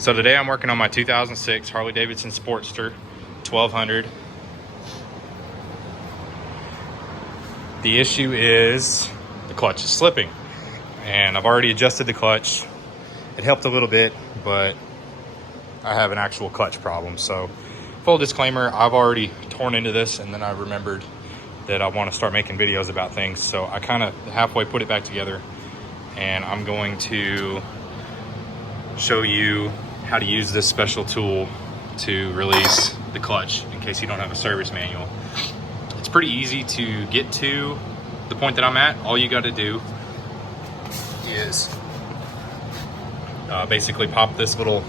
So today I'm working on my 2006 Harley Davidson Sportster 1200. The issue is the clutch is slipping, and I've already adjusted the clutch. It helped a little bit, but I have an actual clutch problem. So full disclaimer, I've already torn into this, and then I remembered that I want to start making videos about things. So I kind of halfway put it back together, and I'm going to show you how to use this special tool to release the clutch in case you don't have a service manual. It's pretty easy to get to the point that I'm at. All you got to do is basically pop this little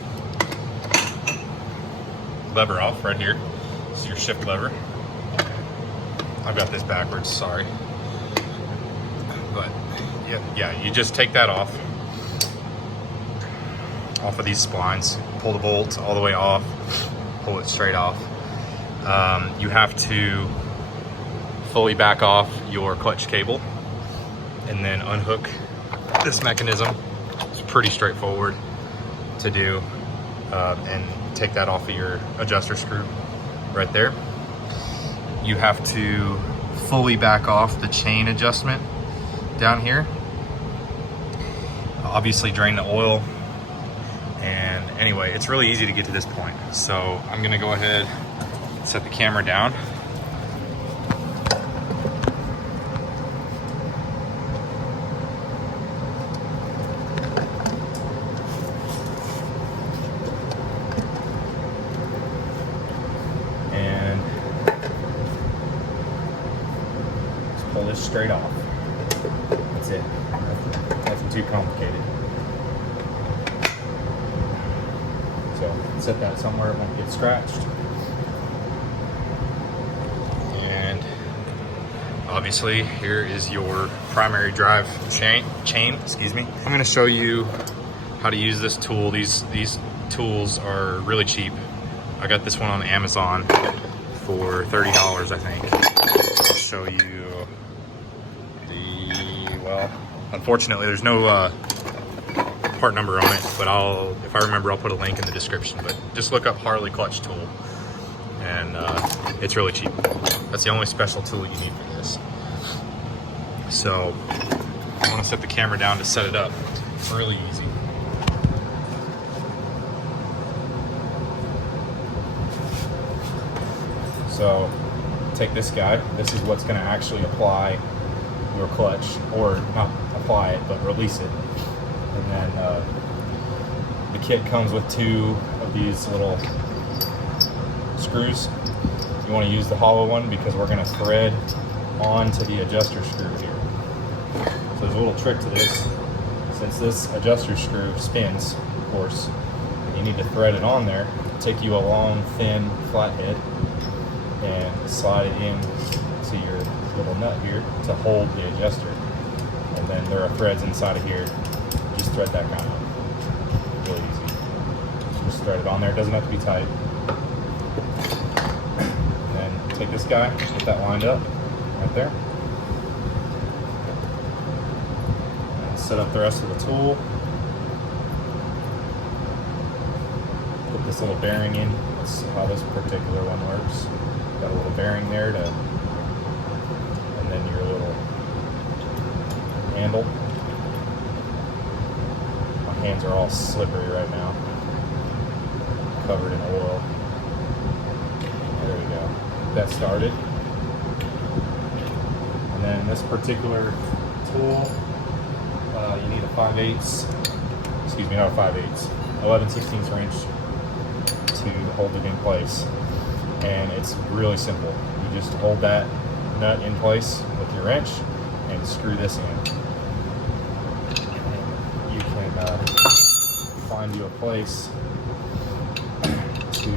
lever off right here. This is your shift lever. I've got this backwards, sorry. But yeah, you just take that off of these splines, pull the bolt all the way off, pull it straight off. You have to fully back off your clutch cable and then unhook this mechanism. It's pretty straightforward to do, and take that off of your adjuster screw right there. You have to fully back off the chain adjustment down here. Obviously drain the oil. And anyway, it's really easy to get to this point. So I'm gonna go ahead and set the camera down. And just pull this straight off. That's it. Nothing too complicated. So set that somewhere, it won't get scratched. And obviously here is your primary drive chain, excuse me. I'm gonna show you how to use this tool. These tools are really cheap. I got this one on Amazon for $30, I think. I'll show you well, unfortunately there's no part number on it, but if I remember, I'll put a link in the description. But just look up Harley clutch tool, and it's really cheap. That's the only special tool you need for this. So I want to set the camera down to set it up. It's really easy. So take this guy. This is what's going to actually apply your clutch, or not apply it, but release it. And then the kit comes with two of these little screws. You want to use the hollow one because we're going to thread onto the adjuster screw here. So there's a little trick to this. Since this adjuster screw spins, of course, you need to thread it on there. Take you a long, thin flathead and slide it in to your little nut here to hold the adjuster. And then there are threads inside of here. Just thread that guy on. Really easy. Just thread it on there. It doesn't have to be tight. And then take this guy, get that lined up right there. And set up the rest of the tool. Put this little bearing in. That's how this particular one works. Got a little bearing there and then your little handle. Hands are all slippery right now, covered in oil. There we go. Get that started. And then this particular tool, you need a 5/8, excuse me, not a 5/8, 11/16 wrench to hold it in place. And it's really simple. You just hold that nut in place with your wrench and screw this in. Find you a place to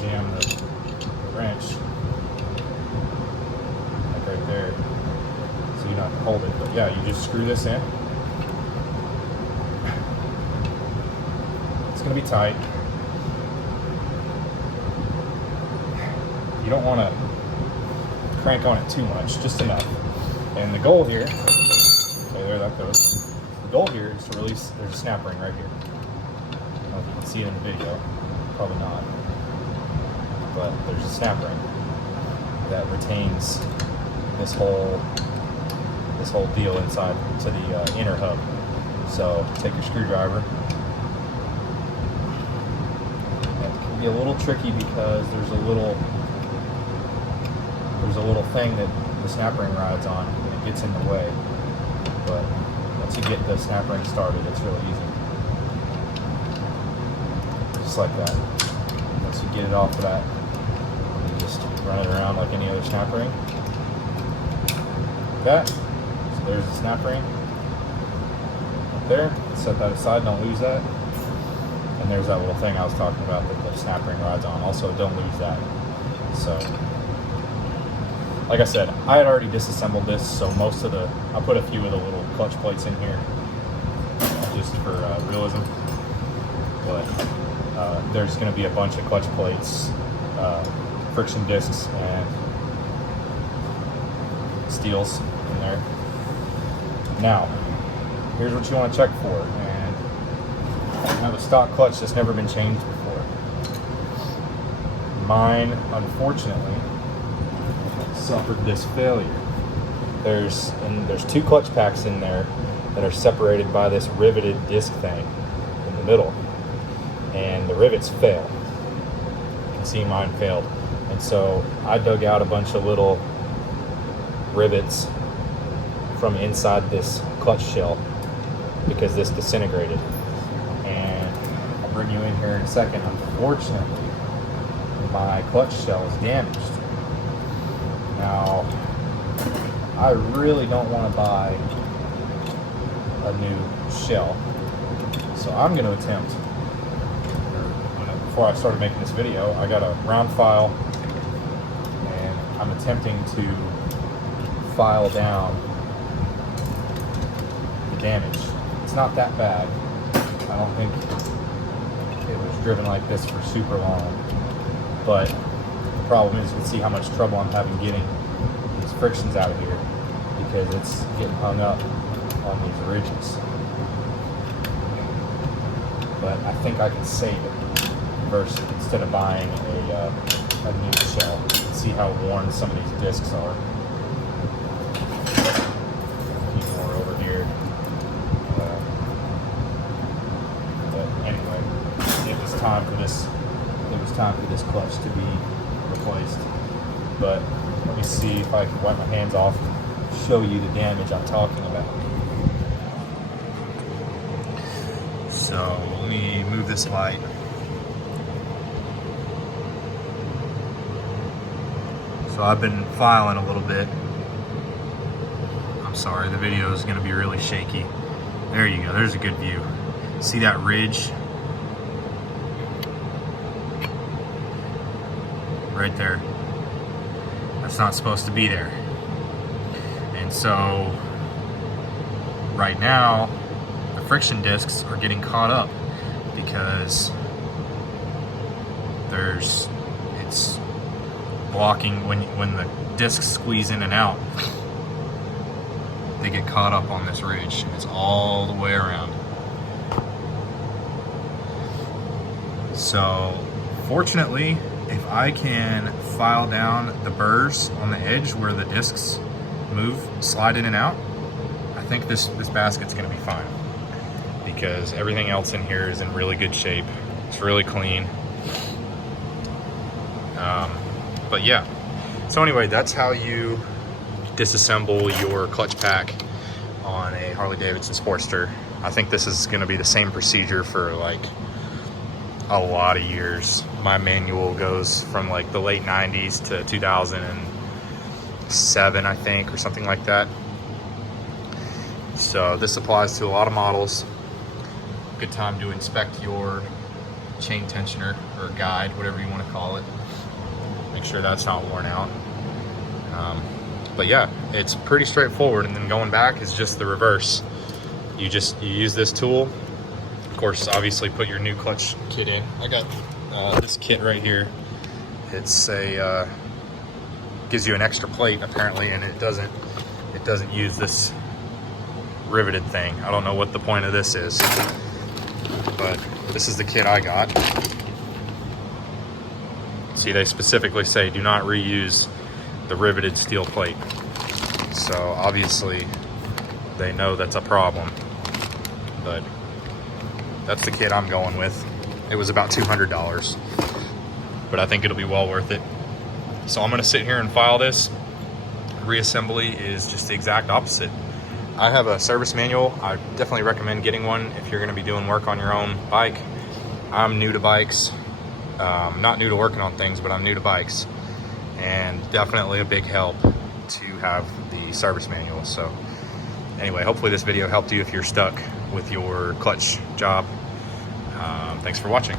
jam the wrench, like right there, so you don't have to hold it. But yeah, you just screw this in. It's going to be tight. You don't want to crank on it too much, just enough. And the goal here, okay, there that goes. The goal here is to release, there's a snap ring right here. I don't know if you can see it in the video, probably not. But there's a snap ring that retains this whole deal inside to the inner hub. So take your screwdriver. It can be a little tricky because there's a little thing that the snap ring rides on and it gets in the way. But once you get the snap ring started, it's really easy. Just like that. Once you get it off of that, you just run it around like any other snap ring. Okay. So there's the snap ring. Up there. Set that aside, don't lose that. And there's that little thing I was talking about that the snap ring rides on. Also, don't lose that. So, like I said, I had already disassembled this, so I put a few of the little clutch plates in here just for realism. But there's going to be a bunch of clutch plates, friction discs, and steels in there. Now, here's what you want to check for. And I have a stock clutch that's never been changed before. Mine, unfortunately, suffered this failure. There's two clutch packs in there that are separated by this riveted disc thing in the middle, and the rivets fail. You can see mine failed, and so I dug out a bunch of little rivets from inside this clutch shell because this disintegrated. And I'll bring you in here in a second. Unfortunately, my clutch shell is damaged. Now, I really don't want to buy a new shell, so I'm going to attempt, before I started making this video, I got a round file, and I'm attempting to file down the damage. It's not that bad. I don't think it was driven like this for super long, but the problem is you can see how much trouble I'm having getting these frictions out of here because it's getting hung up on these ridges. But I think I can save it first instead of buying a new shell. You can see how worn some of these discs are. A few more over here. But anyway, it was time for this clutch to be replaced. But let me see if I can wipe my hands off and show you the damage I'm talking about. So let me move this light. So I've been filing a little bit. I'm sorry, the video is going to be really shaky. There you go, there's a good view. See that ridge? Right there. That's not supposed to be there. And so right now the friction discs are getting caught up because it's blocking when the discs squeeze in and out. They get caught up on this ridge. It's all the way around. So fortunately, if I can file down the burrs on the edge where the discs slide in and out, I think this basket's gonna be fine because everything else in here is in really good shape. It's really clean. But yeah, so anyway, that's how you disassemble your clutch pack on a Harley Davidson Sportster. I think this is gonna be the same procedure for like a lot of years. My manual goes from like the late 90s to 2007, I think, or something like that. So this applies to a lot of models. Good time to inspect your chain tensioner or guide, whatever you want to call it. Make sure that's not worn out. But yeah, it's pretty straightforward, and then going back is just the reverse. You use this tool. Of course, obviously put your new clutch kit in. I got this kit right here. It's gives you an extra plate apparently, and it doesn't use this riveted thing. I don't know what the point of this is. but this is the kit I got. See, they specifically say do not reuse the riveted steel plate. So obviously they know that's a problem, but that's the kit I'm going with. It was about $200, but I think it'll be well worth it. So I'm gonna sit here and file this. Reassembly is just the exact opposite. I have a service manual. I definitely recommend getting one if you're gonna be doing work on your own bike. I'm new to bikes. Not new to working on things, but I'm new to bikes. And definitely a big help to have the service manual. So anyway, hopefully this video helped you if you're stuck with your clutch job. Thanks for watching.